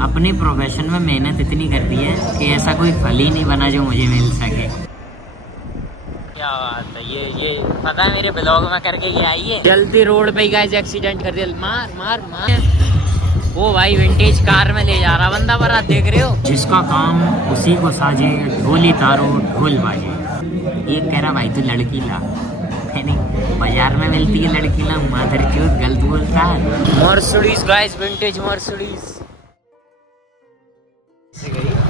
अपने प्रोफेशन में मेहनत इतनी कर दी है कि ऐसा कोई फल ही नहीं बना जो मुझे मिल सके। क्या बात है, ये पता है मेरे ब्लॉग में करके गया ये जल्दी रोड पे ही गाइस एक्सीडेंट कर दिया। मार मार मार। वो भाई विंटेज कार में ले जा रहा बंदा बारात, देख रहे हो। जिसका काम उसी को साजे, ढोली तारो ढोल बाजे। एक कह रहा भाई तू लड़की ला, नहीं बाजार में मिलती है लड़की ला, माधर चौथ गलत बोलता है। Mercedes guys, vintage Mercedes.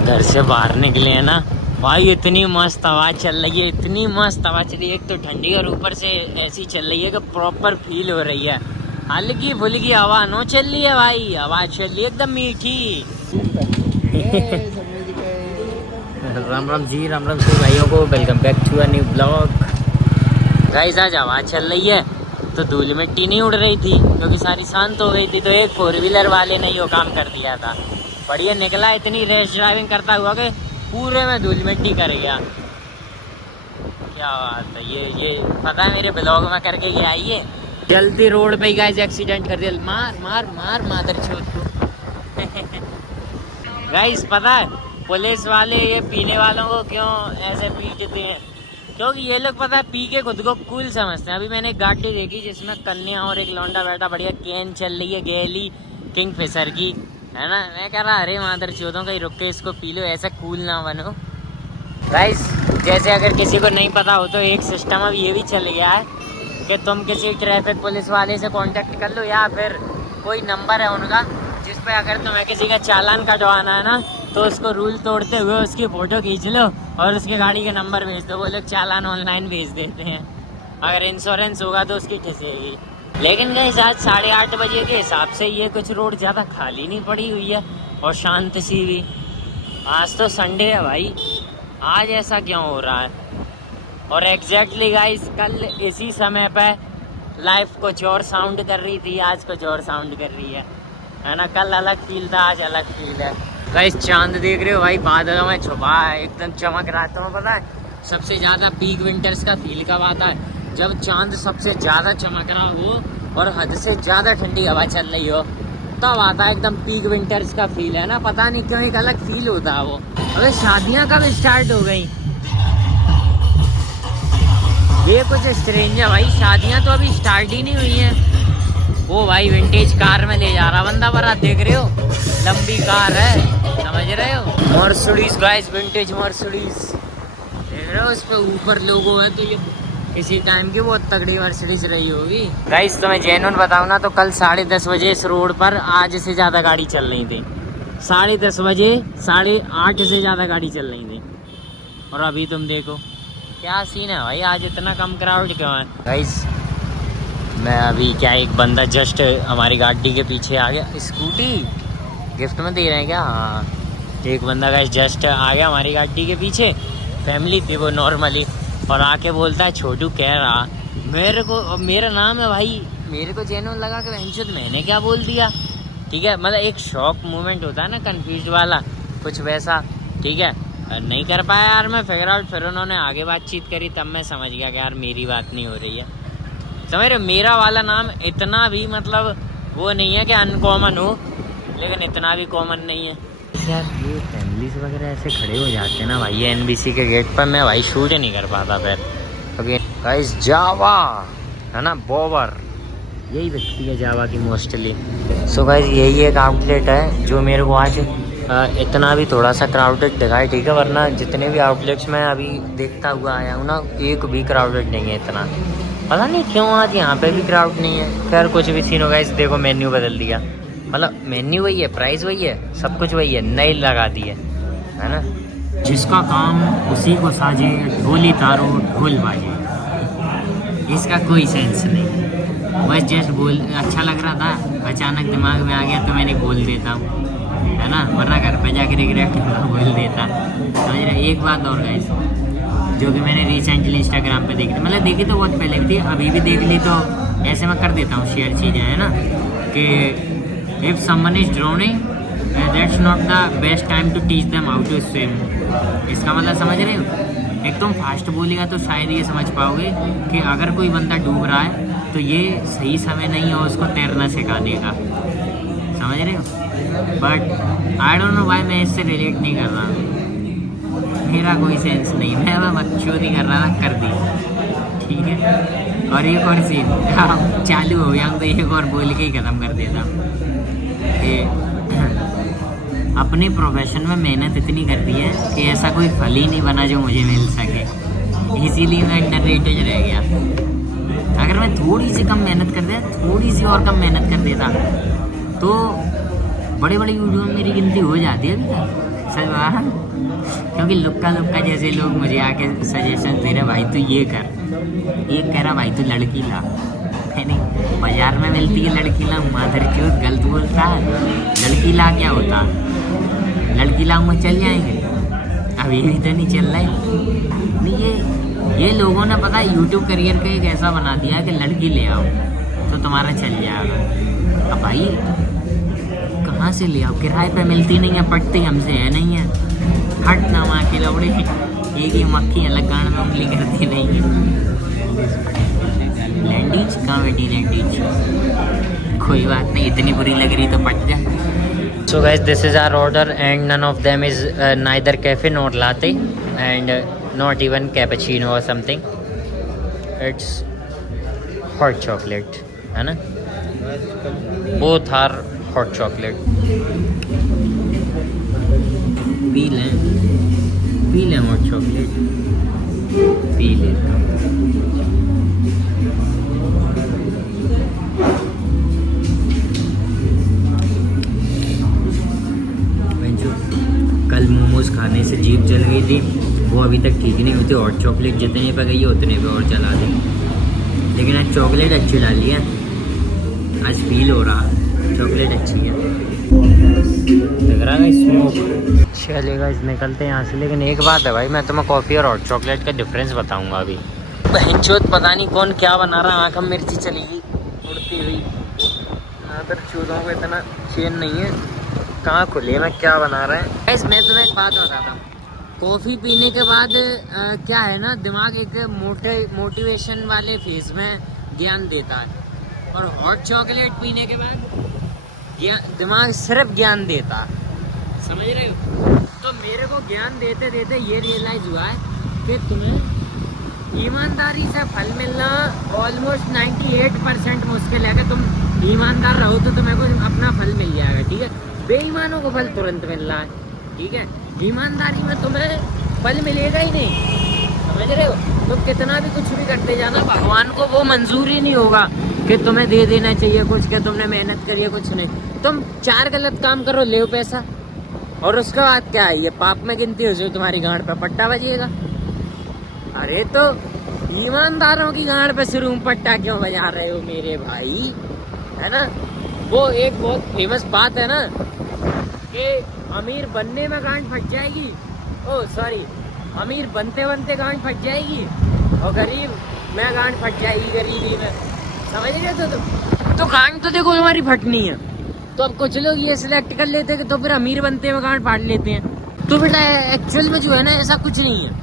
घर से बाहर निकले हैं ना भाई, इतनी मस्त हवा चल रही है, इतनी मस्त हवा चल रही है। एक तो ठंडी और ऊपर से ऐसी चल रही है कि प्रॉपर फील हो रही है। हल्की फुल्की हवा नो चल रही है भाई, हवा चल रही है एकदम मीठी। राम राम जी, राम राम सभी भाइयों को, welcome back to a new blog. Guys आज हवा चल रही है तो धूल मिट्टी नहीं उड़ रही थी क्योंकि सारी शांत हो गई थी, तो एक 4 व्हीलर वाले ने यो काम कर दिया था। बढ़िया निकला, इतनी रेस ड्राइविंग करता हुआ कि पूरे में धूल मिट्टी कर गया। क्या बात है, ये पता है मेरे ब्लॉग में करके गया ये जल्दी रोड पे ही गाइस एक्सीडेंट कर दिया। मार मार मार मादर चौथ को। गाइस पता है पुलिस वाले ये पीने वालों को क्यों ऐसे पीटते हैं, क्योंकि ये लोग पता है पी के खुद को कूल समझते हैं। अभी मैंने एक गाड़ी देखी जिसमें कन्या और एक लौंडा बैठा, बढ़िया कैन चल रही है गैली किंगफिशर की, है ना। मैं कह रहा अरे मादर चौथों का ही रुक के इसको पी लो, ऐसा कूल ना बनो। गाइस जैसे अगर किसी को नहीं पता हो तो एक सिस्टम अब ये भी चल गया है कि तुम किसी ट्रैफिक पुलिस वाले से कांटेक्ट कर लो, या फिर कोई नंबर है उनका जिस पे अगर तुम्हें किसी का चालान कटवाना है ना तो उसको रूल तोड़ते हुए उसकी फ़ोटो खींच लो और उसकी गाड़ी का नंबर भेज दो, वो लोग चालान ऑनलाइन भेज देते हैं। अगर इंश्योरेंस होगा तो उसकी ठिसेगी। लेकिन गाइस आज 8:30 बजे के हिसाब से ये कुछ रोड ज़्यादा खाली नहीं पड़ी हुई है और शांत सी भी। आज तो संडे है भाई, आज ऐसा क्यों हो रहा है। और एग्जैक्टली गाइस कल इसी समय पे लाइफ कुछ और साउंड कर रही थी, आज कुछ और साउंड कर रही है ना। कल अलग फील था, आज अलग फील है। गाइस चांद देख रहे हो भाई, बादलों में छुपा है, एकदम चमक रहा है। तुम्हें पता है सबसे ज़्यादा पीक विंटर्स का फील कब आता है, जब चांद सबसे ज़्यादा चमक रहा हो और हद से ज़्यादा ठंडी हवा चल रही हो, तब आता है एकदम पीक विंटर्स का फील, है ना। पता नहीं क्यों एक अलग फील होता है वो। अबे शादियाँ कब स्टार्ट हो गई, ये कुछ स्ट्रेंज है भाई। शादियाँ तो अभी स्टार्ट ही नहीं हुई हैं। वो भाई विंटेज कार में ले जा रहा बंदा बारात, देख रहे हो, लंबी कार है, समझ रहे हो। मर्सिडीज गाइस, विंटेज मर्सिडीज देख रहे हो, उस पर ऊपर लोगो है, तो ये इसी टाइम की बहुत तगड़ी मर्सिडीज रही होगी। गाइस तो मैं जेन्युइन बताऊँ ना तो कल 10:30 बजे इस रोड पर आज से ज़्यादा गाड़ी चल रही थी। 10:30 बजे 8:30 से ज़्यादा गाड़ी चल रही थी, और अभी तुम देखो क्या सीन है भाई, आज इतना कम क्राउड क्यों है। गाइस मैं अभी क्या, एक बंदा जस्ट हमारी गाड़ी के पीछे आ गया, स्कूटी गिफ्ट में दे रहे हैं क्या, हाँ। एक बंदा गाइस जस्ट आ गया हमारी गाड़ी के पीछे, फैमिली थी वो नॉर्मली, और आके बोलता है छोटू कह रहा मेरे को, मेरा नाम है भाई, मेरे को जेन्युइन लगा कि वेंचुद मैंने क्या बोल दिया, ठीक है। मतलब एक शॉक मोमेंट होता है ना, कंफ्यूज वाला कुछ वैसा, ठीक है। नहीं कर पाया यार मैं फिगर आउट, फिर उन्होंने आगे बातचीत करी, तब मैं समझ गया कि यार मेरी बात नहीं हो रही है, समझ रहे। मेरा वाला नाम इतना भी मतलब वो नहीं है कि अनकॉमन हो, लेकिन इतना भी कॉमन नहीं है यार। ये फैमिलीज वगैरह ऐसे खड़े हो जाते हैं ना भाई, ये NBC के गेट पर, मैं भाई शूट नहीं कर पाता फिर, क्योंकि गाइस जावा है ना, बोवर यही बिकती है जावा की मोस्टली। सो गाइस यही एक आउटलेट है जो मेरे को आज इतना भी थोड़ा सा क्राउडेड दिखाई, ठीक है। वरना जितने भी आउटलेट्स मैं अभी देखता हुआ आया हूँ ना, एक भी क्राउडेड नहीं है इतना, पता नहीं क्यों आज यहाँ पे भी क्राउड नहीं है। खैर कुछ भी सीन होगा, इस देखो मेन्यू बदल दिया, मतलब मेन्यू वही है, प्राइस वही है, सब कुछ वही है, नई लगा दी है ना। जिसका काम उसी को साजे, ढोली तारो ढोल बाजे, इसका कोई सेंस नहीं, बस जस्ट बोल अच्छा लग रहा था, अचानक दिमाग में आ गया तो मैंने बोल देता हूँ, है ना, वरना घर पे जाके रिग्रेट बोल देता। समझ रहे। एक बात और गाइस जो कि मैंने रिसेंटली इंस्टाग्राम पे देखी थी, मतलब देखी तो बहुत पहले भी थी, अभी भी देख ली तो ऐसे मैं कर देता हूँ शेयर चीज़ें, है ना, कि if someone is drowning that's not the best time to teach them how to swim. इसका मतलब समझ रहे हो, एक तुम फास्ट बोलेगा तो शायद ये समझ पाओगे कि अगर कोई बंदा डूब रहा है तो ये सही समय नहीं है उसको तैरना सिखाने का, समझ रहे हो। But I don't know why मैं इससे रिलेट नहीं कर रहा, मेरा कोई सेंस नहीं, मैं बकचोदी कर रहा था, कर दी, ठीक है। और एक और सीन चालू हो गया तो एक और बोल के ही ख़त्म कर देता कि अपने प्रोफेशन में मेहनत इतनी कर दी है कि ऐसा कोई फल ही नहीं बना जो मुझे मिल सके, इसीलिए मैं अंडररेटेड रह गया। अगर मैं थोड़ी सी कम मेहनत कर देता, थोड़ी सी और कम मेहनत कर देता तो बड़े बड़े वीडियो में मेरी गिनती हो जाती है अभी तक, सच बात। क्योंकि लुक्का लुक्का जैसे लोग मुझे आके सजेशन दे रहे, भाई तू ये कर, एक कह रहा भाई तू लड़की ला, नहीं बाजार में मिलती है लड़की ला, माधर चौथ गलत बोलता है, लड़की ला क्या होता, लड़की लाऊंगा चल जाएंगे, अब ये भी तो नहीं चल रहा है। नहीं ये लोगों ने पता है यूट्यूब करियर का एक ऐसा बना दिया है कि लड़की ले आओ तो तुम्हारा चल जाएगा। अब भाई कहाँ से ले आओ, किराए पे मिलती नहीं है, पटती हमसे है नहीं है, हट ना माँ के लौड़े, एक ही मक्खी अलग गान में उंगली करती नहीं है। लैंडीज कहाँ बैठी लैंडीज, कोई बात नहीं, इतनी बुरी लग रही तो पट जा। So guys, this is our order and none of them is neither cafe nor latte and not even cappuccino or something. It's hot chocolate, है ना? Both are hot chocolate. P लें hot chocolate, पी लें। कल मोमोज खाने से जीभ जल गई थी, वो अभी तक ठीक नहीं होती, हॉट चॉकलेट जितने पे गई है उतने पे और जला दी, लेकिन आज चॉकलेट अच्छी डाली है, आज फील हो रहा चॉकलेट अच्छी है, लग रहा है स्मोक। चलेगा इस निकलते हैं यहाँ से। लेकिन एक बात है भाई, मैं तुम्हें कॉफ़ी और हॉट चॉकलेट का डिफरेंस बताऊँगा अभी। बहनचोद पता नहीं कौन क्या बना रहा, आँख में मिर्ची चलेगी उड़ती हुई, यहाँ पर चूज़ों को इतना चैन नहीं है, कहाँ खुले में क्या बना रहे हैं। गाइस मैं तुम्हें एक बात बताता हूँ, कॉफ़ी पीने के बाद क्या है ना, दिमाग एक मोटिवेशन वाले फेज में ज्ञान देता है, और हॉट चॉकलेट पीने के बाद दिमाग सिर्फ ज्ञान देता है, समझ रहे हो। तो मेरे को ज्ञान देते देते ये रियलाइज़ हुआ है कि तुम्हें ईमानदारी से फल मिलना ऑलमोस्ट 98% मुश्किल है कि तुम ईमानदार रहो तो तुम्हें को अपना फल मिल जाएगा, ठीक है। बेईमानों को फल तुरंत मिल रहा है, ठीक है। ईमानदारी में तुम्हें फल मिलेगा ही नहीं, समझ रहे हो। तुम कितना भी कुछ भी करते जाना, भगवान को वो मंजूर ही नहीं होगा कि तुम्हें दे देना चाहिए कुछ, कि तुमने मेहनत करी है, कुछ नहीं। तुम 4 गलत काम करो, ले पैसा, और उसके बाद क्या है, ये पाप में गिनती हो जो तुम्हारी गांड पे पट्टा बजेगा। अरे तो ईमानदारों की गांड पे सिर पट्टा क्यों बजा रहे हो मेरे भाई, है ना। वो एक बहुत फेमस बात है ना कि अमीर बनने में गांड फट जाएगी, ओ सॉरी, अमीर बनते बनते गांड फट जाएगी, और गरीब में गांड फट जाएगी गरीबी में, समझ गए। तो गांड तो देखो तुम्हारी फटनी है। तो अब कुछ लोग ये सिलेक्ट कर लेते हैं कि तो फिर अमीर बनते हुए गांड फाड़ लेते हैं। तो बेटा एक्चुअल में जो है ना, ऐसा कुछ नहीं है।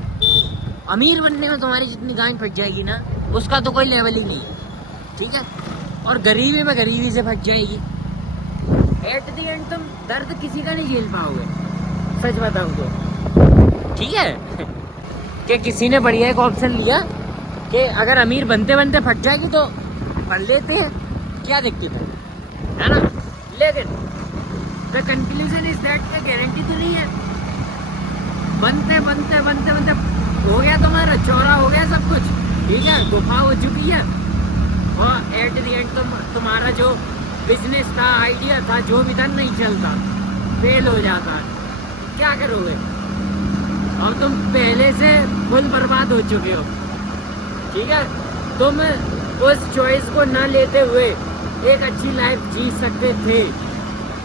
अमीर बनने में तुम्हारी जितनी गांड फट जाएगी ना, उसका तो कोई लेवल ही नहीं है, ठीक है। और गरीबी में गरीबी से फट जाएगी। एट द एंड तुम दर्द किसी का नहीं झेल पाओगे, सच बताऊं तो, ठीक है। कि किसी ने बढ़िया एक ऑप्शन लिया कि अगर अमीर बनते बनते फट जाएगी तो बन लेते हैं, क्या दिक्कत है ना। लेकिन द कंक्लूजन इज दैट का गारंटी तो नहीं है। बनते बनते बनते बनते हो गया तुम्हारा, चौड़ा हो गया सब कुछ, ठीक है, गुफा हो चुकी है, और एट द एंड तुम्हारा जो बिजनेस था, आइडिया था, जो भी था, नहीं चलता, फेल हो जाता, क्या करोगे। अब तुम पहले से फुल बर्बाद हो चुके हो, ठीक है। तुम उस चॉइस को ना लेते हुए एक अच्छी लाइफ जी सकते थे,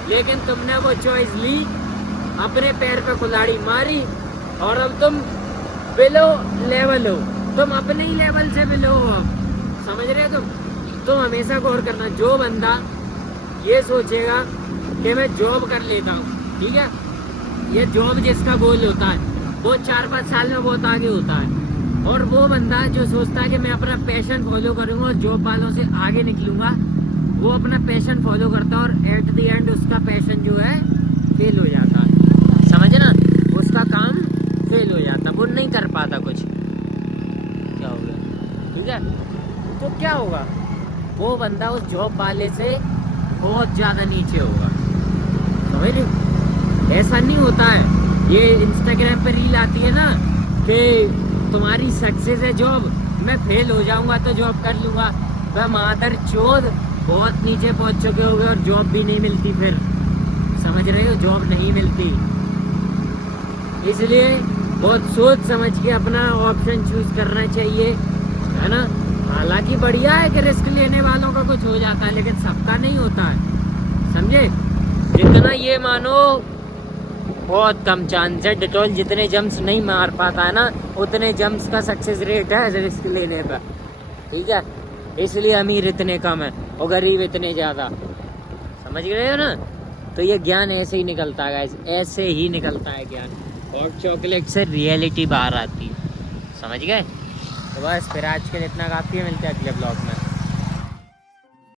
लेकिन तुमने वो चॉइस ली, अपने पैर पे कुल्हाड़ी मारी, और अब तुम बिलो लेवल हो, तुम अपने ही लेवल से बिलो हो अब, समझ रहे हो। तुम हमेशा गौर करना, जो बंदा ये सोचेगा कि मैं जॉब कर लेता हूँ, ठीक है, ये जॉब जिसका गोल होता है वो 4-5 साल में बहुत आगे होता है। और वो बंदा जो सोचता है कि मैं अपना पैशन फॉलो करूँगा और जॉब वालों से आगे निकलूँगा, वो अपना पैशन फॉलो करता है और एट द एंड उसका पैशन जो है फेल हो जाता है, समझे ना, उसका काम फेल हो जाता, वो नहीं कर पाता कुछ। क्या हो गया? ठीक है, तो क्या होगा, वो बंदा उस जॉब वाले से बहुत ज़्यादा नीचे होगा, समझ रहे? ऐसा नहीं होता है, ये इंस्टाग्राम पे रील आती है ना कि तुम्हारी सक्सेस है जॉब, मैं फेल हो जाऊंगा तो जॉब कर लूँगा, वह मादर चोद बहुत नीचे पहुंच चुके होगे और जॉब भी नहीं मिलती, फिर समझ रहे हो, जॉब नहीं मिलती। इसलिए बहुत सोच समझ के अपना ऑप्शन चूज करना चाहिए, है ना। हालांकि बढ़िया है कि रिस्क लेने वालों का कुछ हो जाता है, लेकिन सबका नहीं होता है, समझे। जितना ये मानो बहुत कम चांस है, डिटॉल जितने जंप्स नहीं मार पाता है ना, उतने जंप्स का सक्सेस रेट है रिस्क लेने पर, ठीक है। इसलिए अमीर इतने कम है और गरीब इतने ज़्यादा, समझ रहे हो ना। तो ये ज्ञान ऐसे ही निकलता है गाइस, ऐसे ही निकलता है ज्ञान, और चॉकलेट से रियलिटी बाहर आती है, समझ गए। तो बस फिर आज के लिए इतना काफ़ी है, मिलते हैं अगले ब्लॉग में।